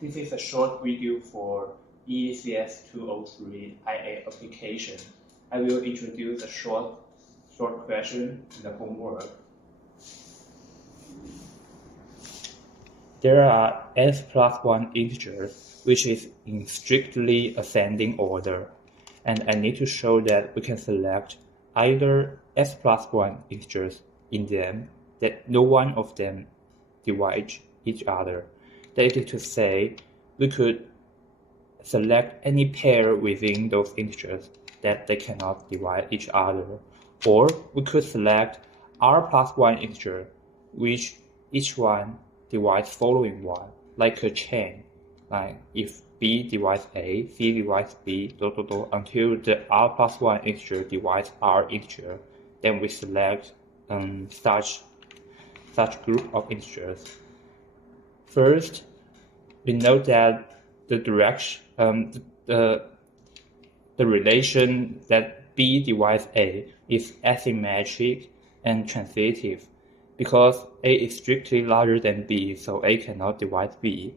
This is a short video for EECS 203 IA application. I will introduce a short question in the homework. There are s plus 1 integers, which is in strictly ascending order, and I need to show that we can select either s plus 1 integers in them, that no one of them divides each other. That is to say, we could select any pair within those integers that they cannot divide each other, or we could select r plus 1 integer, which each one divides following one, like a chain. Like if b divides a, c divides b, until the r plus 1 integer divides r integer, then we select such group of integers. First, we note that the direction, the relation that b divides a is asymmetric and transitive, because a is strictly larger than b, so a cannot divide b.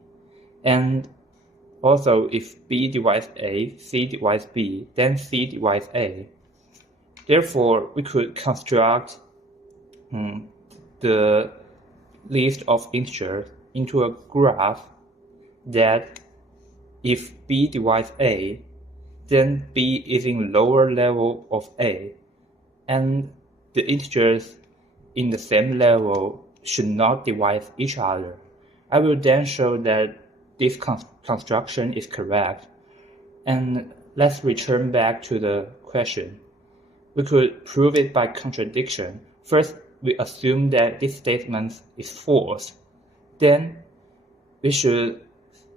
And also, if b divides a, c divides b, then c divides a. Therefore, we could construct the list of integers into a graph that if b divides a, then b is in lower level of a, and the integers in the same level should not divide each other. I will then show that this construction is correct. And let's return back to the question. We could prove it by contradiction. First, we assume that this statement is false. Then we should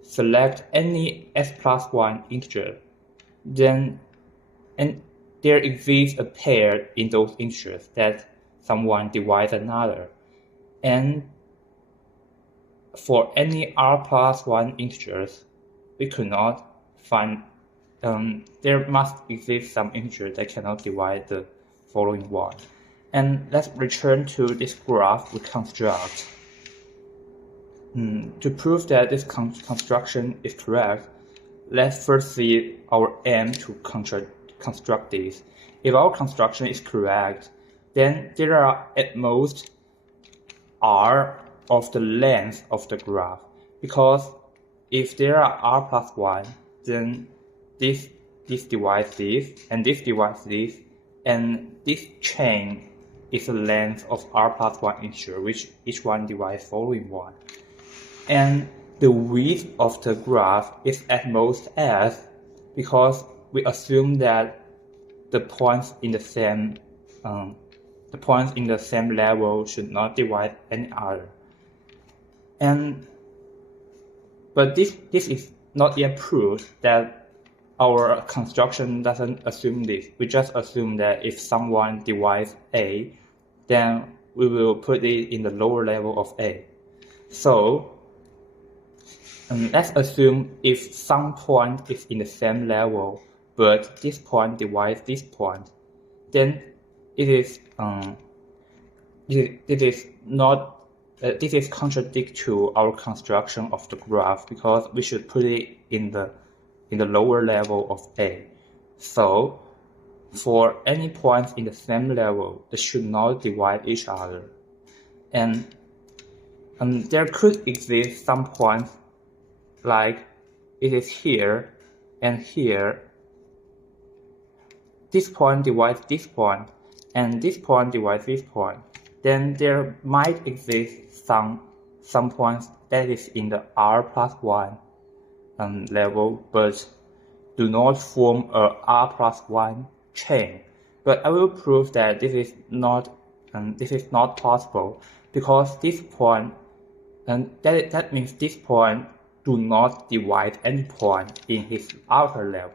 select any s plus 1 integer. And there exists a pair in those integers that someone divides another. And for any r plus 1 integers, we could not find, there must exist some integer that cannot divide the following one. And let's return to this graph we construct. To prove that this construction is correct, let's first see our aim to construct this. If our construction is correct, then there are at most r of the length of the graph, because if there are r plus 1, then this divides this, and this divides this, and this chain is the length of r plus 1 integer, which each one divides following one. And the width of the graph is at most s, because we assume that the points in the same level should not divide any other. But this is not yet proved that our construction doesn't assume this. We just assume that if someone divides a, then we will put it in the lower level of a. So let's assume if some point is in the same level, but this point divides this point, then this is contradict to our construction of the graph, because we should put it in the lower level of a. So for any points in the same level, they should not divide each other. And there could exist some points, like it is here and here. This point divides this point, and this point divides this point. Then there might exist some points that is in the r plus 1 level, but do not form a r plus 1 chain. But I will prove that this is not possible, because this point, and that means this point do not divide any point in his outer level.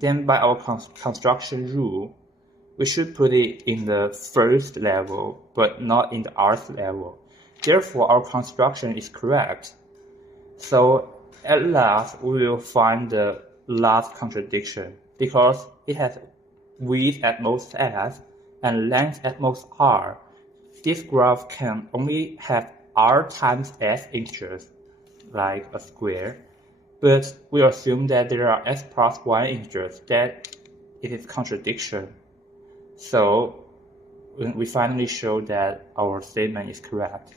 Then by our construction rule, we should put it in the first level, but not in the rth level. Therefore, our construction is correct. So at last, we will find the last contradiction, because it has width at most s and length at most r. This graph can only have r times s integers, like a square, But we assume that there are s plus 1 integers, that it is contradiction. So we finally show that our statement is correct.